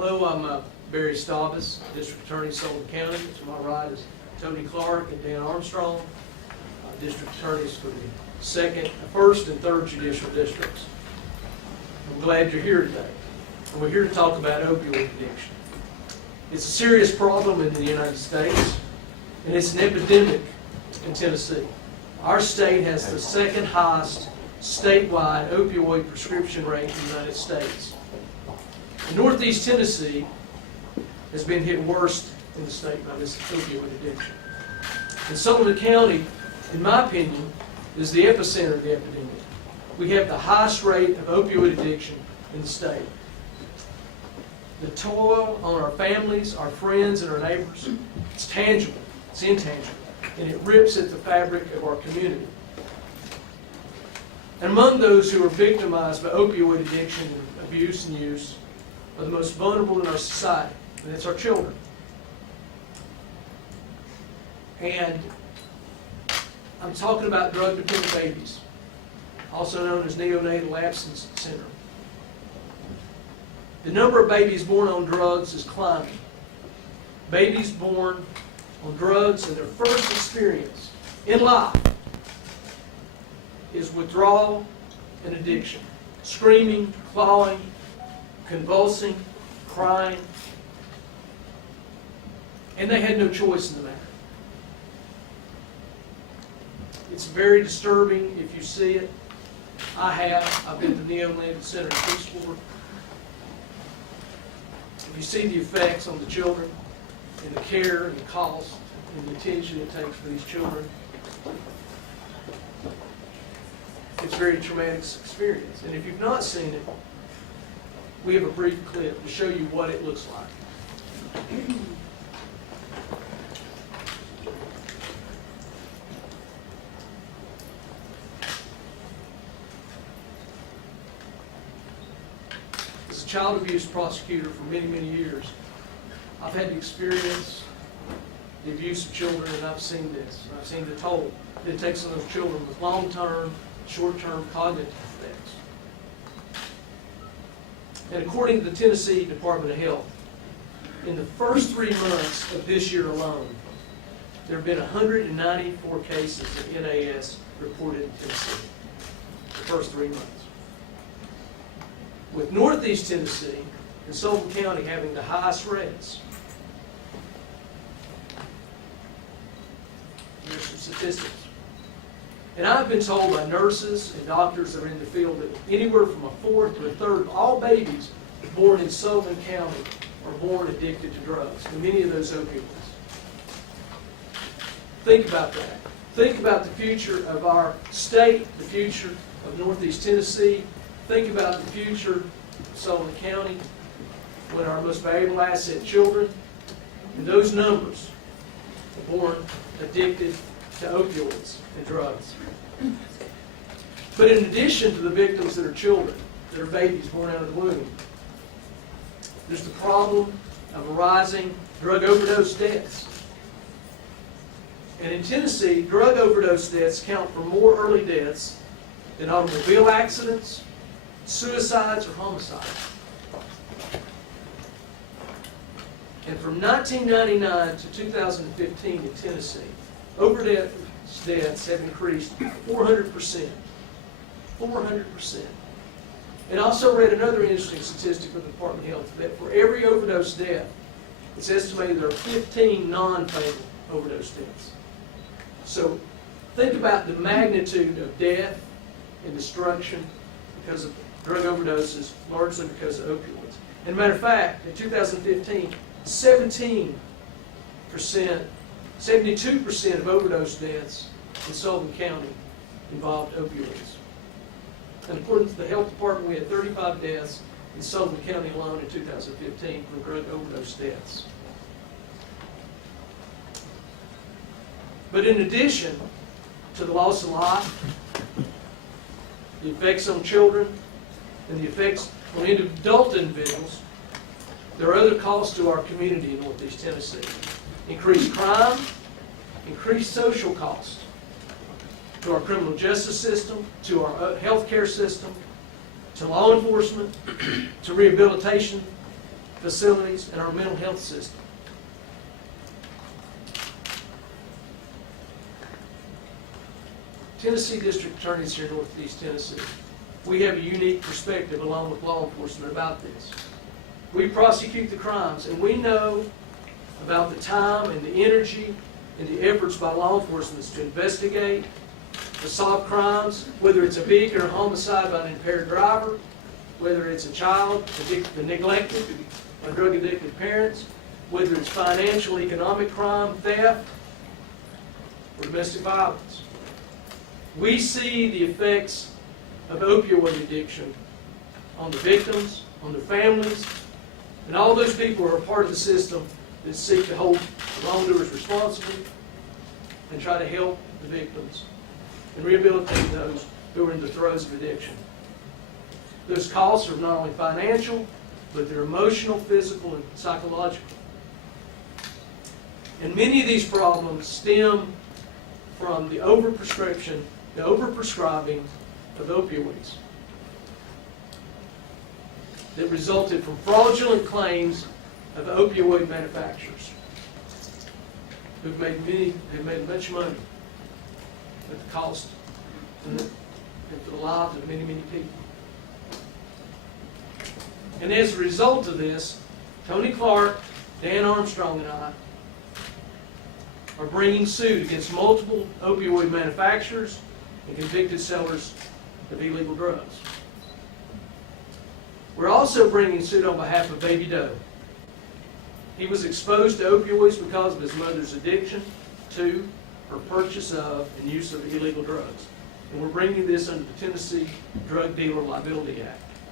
Hello, I'm Barry Staubus, District Attorney, Sullivan County. To my right is Tony Clark and Dan Armstrong, District Attorneys for the first and third judicial districts. I'm glad you're here today. And we're here to talk about opioid addiction. It's a serious problem in the United States, and it's an epidemic in Tennessee. Our state has the second highest statewide opioid prescription rate in the United States. And Northeast Tennessee has been hit worst in the state by this opioid addiction. And Sullivan County, in my opinion, is the epicenter of the epidemic. We have the highest rate of opioid addiction in the state. The toll on our families, our friends, and our neighbors, it's tangible, it's intangible, and it rips at the fabric of our community. And among those who are victimized by opioid addiction, abuse, and use are the most vulnerable in our society, and it's our children. And I'm talking about drug-dependent babies, also known as neonatal abstinence syndrome. The number of babies born on drugs is climbing. Babies born on drugs and their first experience in life is withdrawal and addiction. Screaming, clawing, convulsing, crying. And they had no choice in the matter. It's very disturbing if you see it. I've been to the neonatal center in Peachport. If you see the effects on the children and the care and the cost and the attention it takes for these children, it's a very traumatic experience. And if you've not seen it, we have a brief clip to show you what it looks like. As a child abuse prosecutor for many, many years, I've had to experience the abuse of children, and I've seen this. I've seen the toll that it takes on those children with long-term, short-term cognitive effects. And according to the Tennessee Department of Health, in the first 3 months of this year alone, there have been 194 cases of NAS reported in Tennessee. The first 3 months. With Northeast Tennessee and Sullivan County having the highest rates. Here's some statistics. And I've been told by nurses and doctors that are in the field that anywhere from a fourth to a third of all babies born in Sullivan County are born addicted to drugs, and many of those opioids. Think about that. Think about the future of our state, the future of Northeast Tennessee. Think about the future of Sullivan County when our most valuable asset, children, and those numbers are born addicted to opioids and drugs. But in addition to the victims that are children, that are babies born out of the womb, there's the problem of rising drug overdose deaths. And in Tennessee, drug overdose deaths count for more early deaths than automobile accidents, suicides, or homicides. And from 1999 to 2015 in Tennessee, overdose deaths have increased 400%. 400%. And I also read another interesting statistic from the Department of Health that for every overdose death, it's estimated there are 15 non-fatal overdose deaths. So think about the magnitude of death and destruction because of drug overdoses, largely because of opioids. And matter of fact, in 2015, 72% of overdose deaths in Sullivan County involved opioids. And according to the health department, we had 35 deaths in Sullivan County alone in 2015 from drug overdose deaths. But in addition to the loss of life, the effects on children, and the effects on adult individuals, there are other costs to our community in Northeast Tennessee. Increased crime, increased social costs to our criminal justice system, to our health care system, to law enforcement, to rehabilitation facilities, and our mental health system. Tennessee District Attorneys here in Northeast Tennessee, we have a unique perspective along with law enforcement about this. We prosecute the crimes, and we know about the time and the energy and the efforts by law enforcement to investigate, to solve crimes, whether it's a vehicle or homicide by an impaired driver, whether it's a child neglected by drug-addicted parents, whether it's financial, economic crime, theft, or domestic violence. We see the effects of opioid addiction on the victims, on their families, and all those people who are a part of the system that seek to hold the wrongdoers responsible and try to help the victims and rehabilitate those who are in the throes of addiction. Those costs are not only financial, but they're emotional, physical, and psychological. And many of these problems stem from the overprescription, the overprescribing of opioids that resulted from fraudulent claims of opioid manufacturers who've made much money at the cost and to the lives of many, many people. And as a result of this, Tony Clark, Dan Armstrong, and I are bringing suit against multiple opioid manufacturers and convicted sellers of illegal drugs. We're also bringing suit on behalf of Baby Doe. He was exposed to opioids because of his mother's addiction to or purchase of and use of illegal drugs. And we're bringing this under the Tennessee Drug Dealer Liability Act.